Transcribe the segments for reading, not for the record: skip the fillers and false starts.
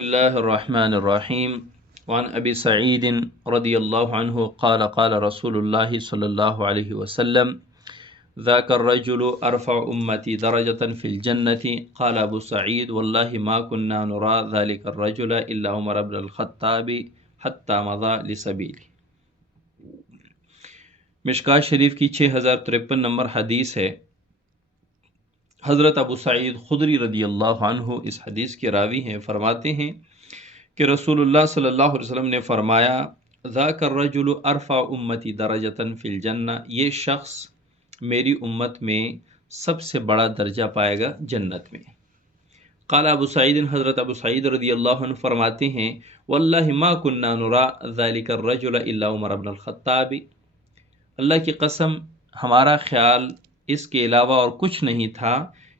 الله الرحمن الرحيم وعن أبي سعيد رضي الله عنه قال رسول الله صلى الله عليه وسلم ذاك الرجل أرفع أمتي درجة في الجنة قال أبو سعيد والله ما كنا نرى ذلك الرجل إلا عمر بن الخطاب حتى مضى لسبيله۔ مشکات شریف کی 6053 نمبر حدیث ہے۔ حضرت ابو سعید خدری رضی اللہ عنہ اس حدیث کے راوی ہیں، فرماتے ہیں کہ رسول اللہ صلی اللہ علیہ وسلم نے فرمایا ذاک الرجل ارفع امتی درجۃ فی الجنہ، یہ شخص میری امت میں سب سے بڑا درجہ پائے گا جنت میں۔ قال ابو سعید، حضرت ابو سعید رضی اللہ عنہ فرماتے ہیں واللہ ما کنا نرا ذلک الرجل الا عمر بن الخطاب، اللہ کی قسم ہمارا خیال اس کے علاوہ اور کچھ نہیں تھا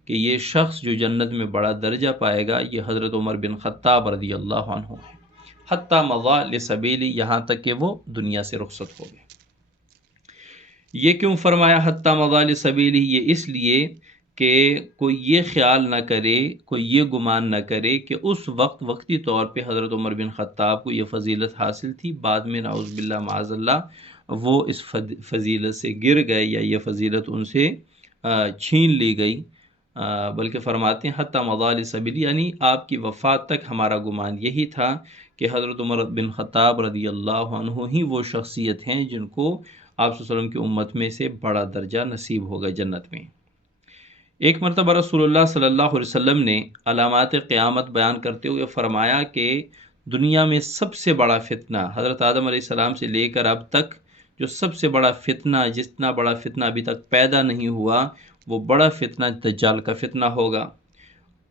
کہ یہ شخص جو جنت میں بڑا درجہ پائے گا یہ حضرت عمر بن خطاب رضی اللہ عنہ ہے، حتی مضى لسبیلی، یہاں تک کہ وہ دنیا سے رخصت ہو گئے۔ یہ کیوں فرمایا حتی مضى لسبیلی؟ یہ اس لیے کہ کوئی یہ خیال نہ کرے، کوئی یہ گمان نہ کرے کہ اس وقتی طور پہ حضرت عمر بن خطاب کو یہ فضیلت حاصل تھی، بعد میں نعوذ باللہ معاذ اللہ وہ اس فضیلت سے گر گئے یا یہ فضیلت ان سے چھین لی گئی، بلکہ فرماتے ہیں حتی مضى لسبیلی، یعنی آپ کی وفات تک ہمارا گمان یہی تھا کہ حضرت عمر بن خطاب رضی اللہ عنہ ہی وہ شخصیت ہیں جن کو آپ صلی اللہ علیہ وسلم کی امت میں سے بڑا درجہ نصیب ہوگا جنت میں۔ ایک مرتبہ رسول اللہ صلی اللہ علیہ وسلم نے علامات قیامت بیان کرتے ہوئے فرمایا کہ دنیا میں سب سے بڑا فتنہ حضرت آدم علیہ السلام سے لے کر اب تک جو سب سے بڑا فتنہ، جتنا بڑا فتنہ ابھی تک پیدا نہیں ہوا، وہ بڑا فتنہ دجال کا فتنہ ہوگا۔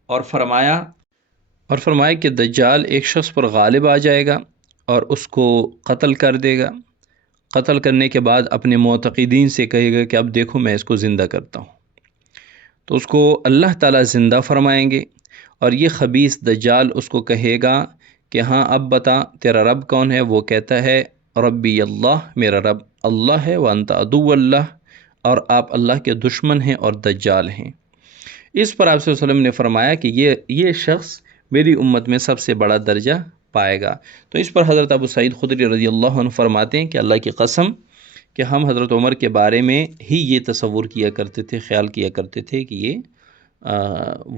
اور فرمایا کہ دجال ایک شخص پر غالب آ جائے گا اور اس کو قتل کر دے گا، قتل کرنے کے بعد اپنے معتقدین سے کہے گا کہ اب دیکھو میں اس کو زندہ کرتا ہوں، تو اس کو اللہ تعالیٰ زندہ فرمائیں گے، اور یہ خبیث دجال اس کو کہے گا کہ ہاں اب بتا تیرا رب کون ہے؟ وہ کہتا ہے ربی اللہ، میرا رب اللہ ہے، وانت عدو اللہ، اور آپ اللہ کے دشمن ہیں اور دجال ہیں۔ اس پر آپ صلی اللہ علیہ وسلم نے فرمایا کہ یہ شخص میری امت میں سب سے بڑا درجہ پائے گا۔ تو اس پر حضرت ابو سعید خدری رضی اللہ عنہ فرماتے ہیں کہ اللہ کی قسم کہ ہم حضرت عمر کے بارے میں ہی یہ تصور کیا کرتے تھے، خیال کیا کرتے تھے کہ یہ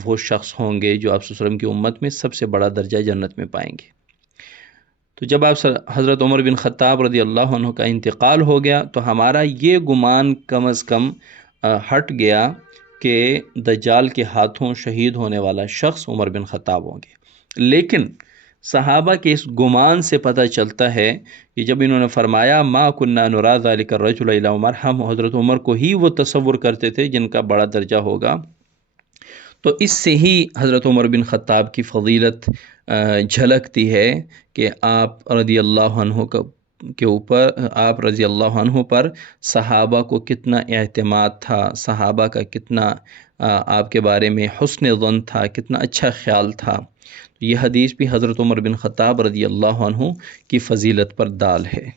وہ شخص ہوں گے جو آپ صلی اللہ علیہ وسلم کی امت میں سب سے بڑا درجہ جنت میں پائیں گے۔ تو جب آپ حضرت عمر بن خطاب رضی اللہ عنہ کا انتقال ہو گیا تو ہمارا یہ گمان کم از کم ہٹ گیا کہ دجال کے ہاتھوں شہید ہونے والا شخص عمر بن خطاب ہوں گے۔ لیکن صحابہ کے اس گمان سے پتہ چلتا ہے کہ جب انہوں نے فرمایا ما کنا نرا ذلک الرجل الا عمر، ہم حضرت عمر کو ہی وہ تصور کرتے تھے جن کا بڑا درجہ ہوگا، تو اس سے ہی حضرت عمر بن خطاب کی فضیلت جھلکتی ہے کہ آپ رضی اللہ عنہ کے اوپر، آپ رضی اللہ عنہ پر صحابہ کو کتنا اعتماد تھا، صحابہ کا کتنا آپ کے بارے میں حسن ظن تھا، کتنا اچھا خیال تھا۔ یہ حدیث بھی حضرت عمر بن خطاب رضی اللہ عنہ کی فضیلت پر دال ہے۔